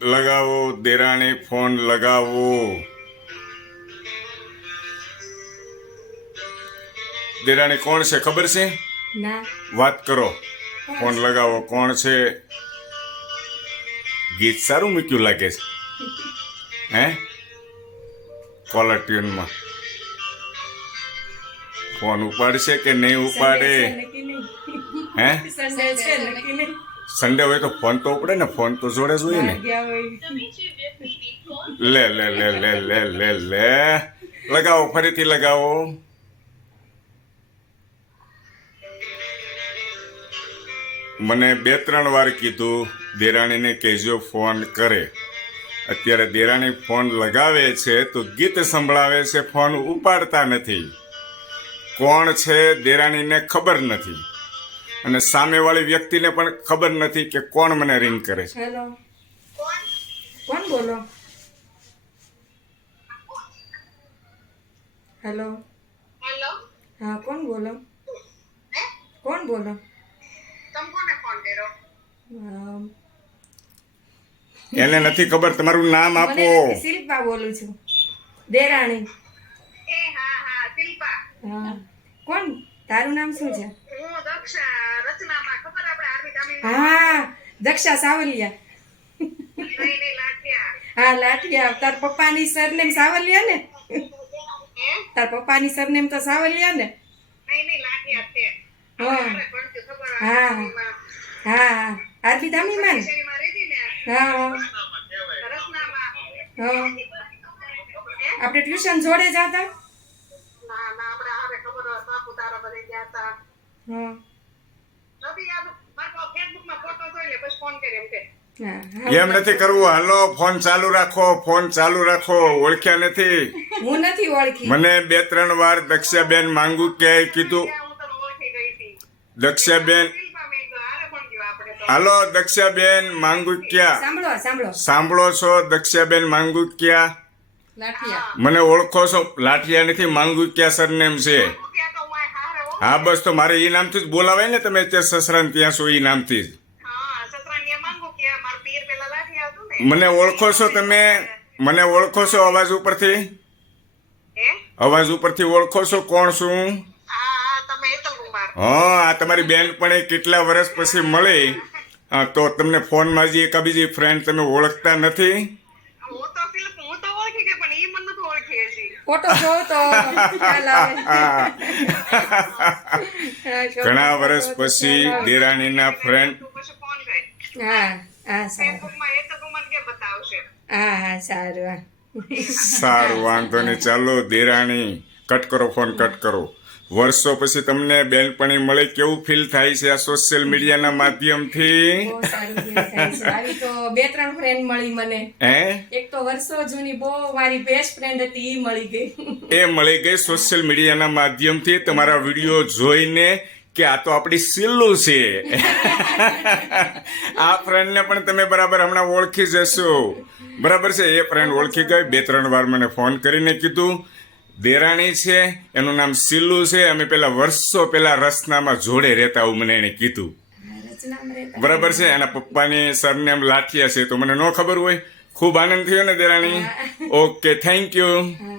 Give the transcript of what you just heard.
લગાવો દેરાણી ફોન લગાવો. દેરાણી કોણ છે ખબર છે? ના વાત કરો. ફોન લગાવો. કોણ છે? ગીત સારું મૂક્યું લાગે છે. હે કોલર ટ્યુનમાં ફોન ઉપાડશે કે નહીં ઉપાડે? નક્કી નહીં. હે સન્ડે છે નક્કી નહીં. સન્ડે હોય તો ફોન તો ઉપડે ને. ફોન તો જોડે જોઈએ ને. બહાર ગયા હોય. લે લે લે લે લે લે લે લગાવો. ફરીથી લગાવો. મને 2-3 વાર કીધું દેરાણીને કહેજો ફોન કરે. અત્યારે દેરાણી ફોન લગાવે છે તો ગીત સંભળાવે છે, ફોન ઉપાડતા નથી. કોણ છે દેરાણીને ખબર નથી, અને સામેવાળી વ્યક્તિને પણ ખબર નથી કે કોણ મને રિંગ કરે છે. હેલો, કોણ બોલો? હેલો, હેલો, હા કોણ બોલો? કોણ બોલો? તમે કોને ફોન કર્યો? એને નથી ખબર. તમારું નામ મને આપો. નથી, શિલ્પા બોલું છું, દેરાણી. એ હા હા શિલ્પા, હા કોણ? તારું નામ શું છે? હું દક્ષા રચનામાં ખબર આપણે આરવી ગામી હા દક્ષા સાવલિયા. નહીં લાટ્યા હા લાઠિયા. તાર પપ્પાની સરનેમ સાવલિયા ને? હે તાર પપ્પાની સરનેમ તો સાવલિયા ને? નહીં લાટ્યા છે. હા આપણે પણ તો ખબર હા હા આરબી ધામીમાં ને? શેરીમાં રહેતી ને હા રચનામાં. હા આપણે ટ્યુશન જોડે જતા. ના ના આપણે હારે ખબર હોય સાપુતારા બધે ગયા હતા. હા નથી યાદ. મારા ફેસબુકમાં ફોટો જોઈ લે પછી ફોન કરી એમ કે હા એમ નથી કરવું. હાલો ફોન ચાલુ રાખો. ફોન ચાલુ રાખો. ઓળખ્યા નથી. હું નથી ઓળખી. મને 2-3 વાર દક્ષાબેન માંગુ કે કીધું. હું તને ઓળખી ગઈ હતી. દક્ષાબેન શિલ્પા મેં કીધું હારે ફોન કર્યો આપણે તો. હાલો દક્ષાબેન માંગુ ક્યાં? સાંભળો સાંભળો. સાંભળો છો? દક્ષાબેન માંગુ ક્યાં? લાઠિયા. મને ઓળખો છો? લાઠિયા નથી, માંગુ ક્યાં સરનેમ છે. હું ક્યાં તો હું આ હારે હો. હા બસ તો મારે એ નામથી જ બોલાવાય ને. તમે ત્યાં સસરાને ત્યાં છો એ નામથી જ. હા સસરાને માંગુ કે મારા પીર પેલા લાઠી હતું ને. મને ઓળખો છો તમે? મને ઓળખો છો અવાજ ઉપરથી? હે અવાજ ઉપરથી ઓળખો છો કોણ છું? હા તમે હેતલ કુમાર. હા આ તમારી બેન પણ કેટલા વર્ષ પછી મળી. હા, તો તમને ફોનમાં જે બીજી ફ્રેન્ડ તમે ઓળખતા નથી? હું તો ઓળખી ગઈ પણ ઈ મને નથી ઓળખી હજી. ફોટો જોઉં તો ખ્યાલ આવે. ઘણા વર્ષ પછી દેરાણીના ફ્રેન્ડ. તું પછી ફોન કર. હા હા સારું. ફેસબુકમાં હેતલ કુમાર કે બતાવશે. હા હા સારું હા. સારું વાંધો નહીં. ચાલો દેરાણી કટ કરો. ફોન કટ કરો. વર્ષો પછી તમને બેનપણી મળે કેવું ફીલ થાય છે આ સોશિયલ મીડિયાના માધ્યમથી? બહુ સારું feel થાય છે. આવી તો 2-3 ફ્રેન્ડ મળી મને. હે એક તો વર્ષો જૂની બહુ મારી બેસ્ટ ફ્રેન્ડ હતી, ઈ મળી ગઈ. એ મળી ગઈ સોશિયલ મીડિયાના માધ્યમથી તમારા વિડીયો જોઈને કે આ તો આપણી સિલ્લુ છે. આ ફ્રેન્ડને પણ તમે બરાબર હમણાં ઓળખી જશો. બરાબર છે? એ ફ્રેન્ડ ઓળખી ગઈ. 2-3 વાર મને ફોન કરીને કીધું દેરાણી છે, એનું નામ સિલ્લુ છે, અમે પેલા વર્ષો પેલા રસનામાં જોડે રહેતા એવું મને એને કીધું. રચનામાં રહેતા. બરાબર છે? એના પપ્પાની સરનેમ લાઠિયા છે તો મને ન ખબર હોય. ખૂબ આનંદ થયો ને દેરાણી? Okay thank you. હા